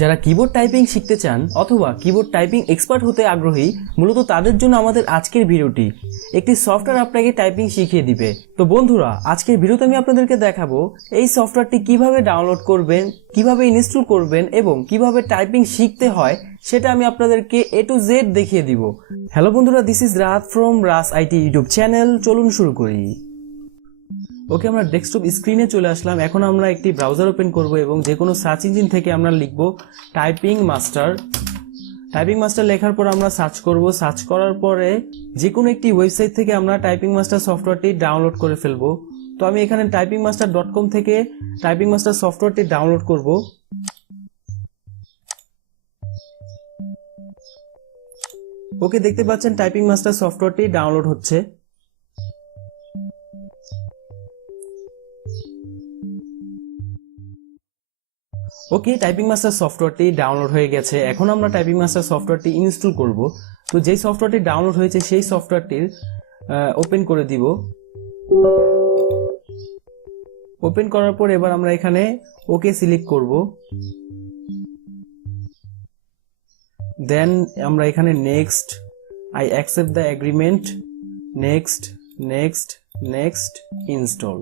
যারা keyboard typing শিখতে চান অথবা কিবোর্ড টাইপিং এক্সপার্ট হতে আগ্রহী, মূলত তাদের জন্য আমাদের আজকের ভিডিওটি। একটি সফটওয়্যার আপনাকে টাইপিং শিখিয়ে দিবে। তো বন্ধুরা, আজকের ভিডিওতে আমি আপনাদেরকে দেখাবো এই সফটওয়্যারটি কিভাবে ডাউনলোড করবেন, কিভাবে ইনস্টল করবেন এবং কিভাবে টাইপিং শিখতে হয় সেটা আমি আপনাদেরকে A to Z দেখিয়ে দিব। হ্যালো বন্ধুরা, দিস ইজ রাহাত ফ্রম রাস আইটি ইউটিউব চ্যানেল। চলুন শুরু করি। ওকে, আমরা ডেস্কটপ স্ক্রিনে চলে আসলাম। এখন আমরা একটি ব্রাউজার ওপেন করব এবং যে কোনো সার্চ ইঞ্জিন থেকে আমরা লিখব টাইপিং মাস্টার। টাইপিং মাস্টার লেখার পর আমরা সার্চ করব। সার্চ করার পরে যে কোনো একটি ওয়েবসাইট থেকে আমরা টাইপিং মাস্টার সফটওয়্যারটি ডাউনলোড করে ফেলবো। তো আমি এখানে typingmaster.com থেকে টাইপিং মাস্টার সফটওয়্যারটি ডাউনলোড করব। ওকে, দেখতে পাচ্ছেন টাইপিং মাস্টার সফটওয়্যারটি ডাউনলোড হচ্ছে। ওকে, টাইপিং মাস্টার সফটওয়্যারটি ডাউনলোড হয়ে গেছে। এখন আমরা টাইপিং মাস্টার সফটওয়্যারটি ইনস্টল করব। তো যেই সফটওয়্যারটি ডাউনলোড হয়েছে সেই সফটওয়্যারটির ওপেন করে দিব। ওপেন করার পর এবার আমরা এখানে ওকে সিলেক্ট করব। দেন আমরা এখানে next, I accept the agreement, next next next install.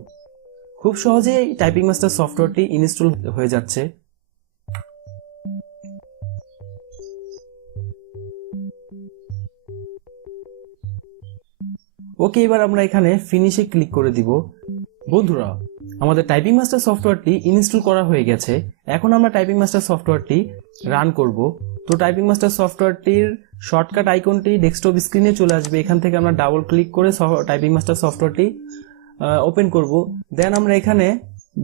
খুব সহজেই টাইপিং মাস্টার সফটওয়্যারটি ইনস্টল হয়ে যাচ্ছে। ওকে, এবার আমরা এখানে ফিনিশে ক্লিক করে দিব। বন্ধুরা, আমাদের টাইপিং মাস্টার সফটওয়্যারটি ইনস্টল করা হয়ে গেছে। এখন আমরা টাইপিং মাস্টার সফটওয়্যারটি রান করব। তো টাইপিং মাস্টার সফটওয়্যারটির শর্টকাট আইকনটি ডেস্কটপ স্ক্রিনে চলে আসবে। এখান থেকে আমরা ডাবল ক্লিক করে টাইপিং মাস্টার সফটওয়্যারটি ওপেন করব। দেন আমরা এখানে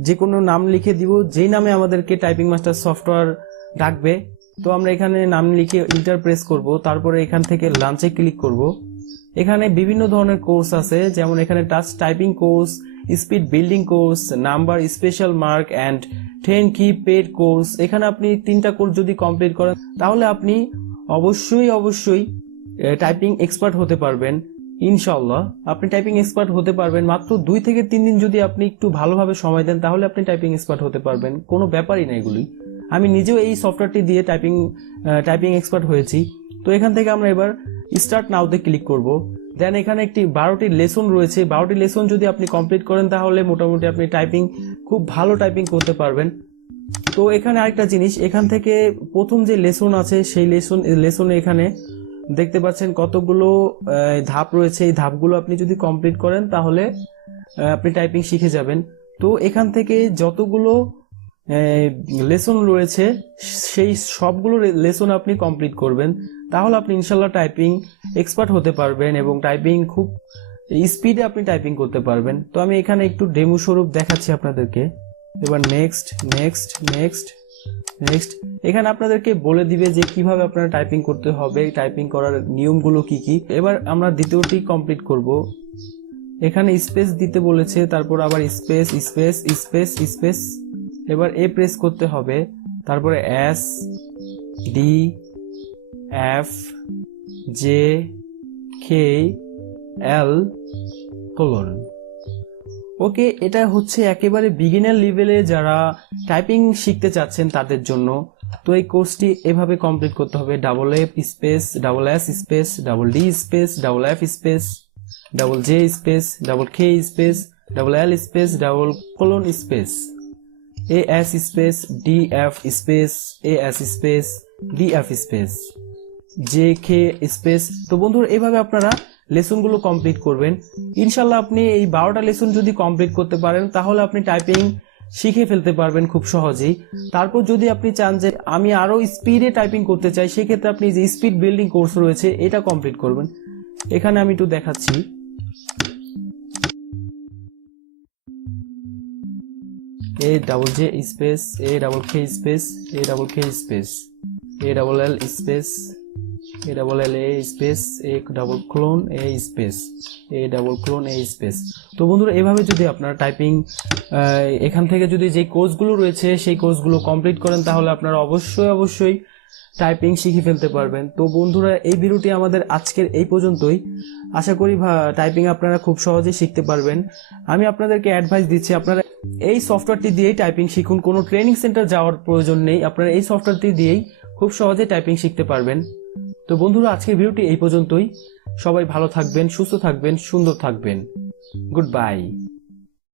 যে কোনো নাম লিখে দিব, যেই নামে আমাদেরকে টাইপিং মাস্টার সফটওয়্যার ডাকবে। তো আমরা এখানে নাম লিখে ইন্টার প্রেস করব। তারপরে এখান থেকে লাঞ্চে ক্লিক করব। এখানে বিভিন্ন ধরনের কোর্স আছে, যেমন এখানে touch typing course, speed building course, number special mark and 10 কি পেড কোর্স। এখানে আপনি 3টা কোর্স যদি কমপ্লিট করেন তাহলে আপনি অবশ্যই টাইপিং এক্সপার্ট হতে পারবেন। ইনশাআল্লাহ আপনি টাইপিং এক্সপার্ট হতে পারবেন। মাত্র 2 থেকে 3 দিন যদি আপনি একটু ভালোভাবে সময় দেন তাহলে আপনি টাইপিং এক্সপার্ট হতে পারবেন। কোনো ব্যাপারই না এগুলি। আমি নিজেও এই সফটওয়্যারটি দিয়ে টাইপিং এক্সপার্ট হয়েছি। তো এখান থেকে আমরা এবার স্টার্ট নাওতে ক্লিক করব। দেন এখানে একটি 12টি লেসন রয়েছে। 12টি লেসন যদি আপনি কমপ্লিট করেন তাহলে মোটামুটি আপনি খুব ভালো টাইপিং করতে পারবেন। তো এখানে আরেকটা জিনিস, এখান থেকে প্রথম যে লেসন আছে সেই লেসনে এখানে দেখতে পাচ্ছেন কতগুলো ধাপ রয়েছে। এই ধাপগুলো আপনি যদি কমপ্লিট করেন তাহলে আপনি টাইপিং শিখে যাবেন। তো এখান থেকে যতগুলো লেসন রয়েছে সেই সবগুলো লেসন আপনি কমপ্লিট করবেন, তাহলে আপনি ইনশাল্লাহ টাইপিং এক্সপার্ট হতে পারবেন এবং টাইপিং খুব স্পিডে আপনি টাইপিং করতে পারবেন। তো আমি এখানে একটু ডেমো স্বরূপ দেখাচ্ছি আপনাদেরকে। এবার নেক্সট নেক্সট নেক্সট নেক্সট, এখানে আপনাদেরকে বলে দিবে যে কিভাবে আপনারা টাইপিং করতে হবে, টাইপিং করার নিয়মগুলো কি কি। এবার আমরা দ্বিতীয়টি কমপ্লিট করব। এখানে স্পেস দিতে বলেছে, তারপর আবার স্পেস স্পেস স্পেস স্পেস। এবার এ প্রেস করতে হবে, তারপরে S D F J K L colon. Okay, এটা হচ্ছে একেবারে বিগিনার লেভেলে যারা টাইপিং শিখতে চাচ্ছেন তাদের জন্য। তো এই কোর্সটি এভাবে কমপ্লিট করতে হবে। Double F space double S space double D space double F space double J space double K space double L space double colon space A S space D F space A S space D F space J K space. তো বন্ধুরা, এভাবে আপনারা লেসনগুলো complete করবেন। ইনশাল্লাহ আপনি এই 12টা lesson যদি complete করতে পারেন তাহলে আপনি টাইপিং শিখে ফেলতে পারবেন খুব সহজেই। তারপর যদি আপনি চান যে আমি আরো স্পিডে টাইপিং করতে চাই, সেক্ষেত্রে আপনি যে স্পিড বিল্ডিং কোর্স রয়েছে এটা কমপ্লিট করবেন। এখানে আমি একটু দেখাচ্ছি। এ ডাবল জে স্পেস এ ডাবল কে স্পেস এ ডাবল কে স্পেস এ ডাবল এল স্পেস এ ডাবল এল এ স্পেস এ ডাবল ক্লোন এ স্পেস এ ডাবল ক্লোন এ স্পেস। তো বন্ধুরা, এভাবে যদি আপনারা টাইপিং এখান থেকে যদি যে কোর্সগুলো রয়েছে সেই কোর্সগুলো কমপ্লিট করেন তাহলে আপনারা অবশ্যই টাইপিং শিখে ফেলতে পারবেন। তো বন্ধুরা, এই ভিডিওটি আমাদের আজকের এই পর্যন্তই। আশা করি টাইপিং আপনারা খুব সহজেই শিখতে পারবেন। আমি আপনাদেরকে অ্যাডভাইস দিচ্ছি, আপনারা এই সফটওয়্যারটি দিয়েই টাইপিং শিখুন, কোনো ট্রেনিং সেন্টার যাওয়ার প্রয়োজন নেই, আপনারা এই সফটওয়্যারটি দিয়েই খুব সহজে টাইপিং শিখতে পারবেন। তো বন্ধুরা, আজকের ভিডিওটি এই পর্যন্তই। সবাই ভালো থাকবেন, সুস্থ থাকবেন, সুন্দর থাকবেন। Good bye.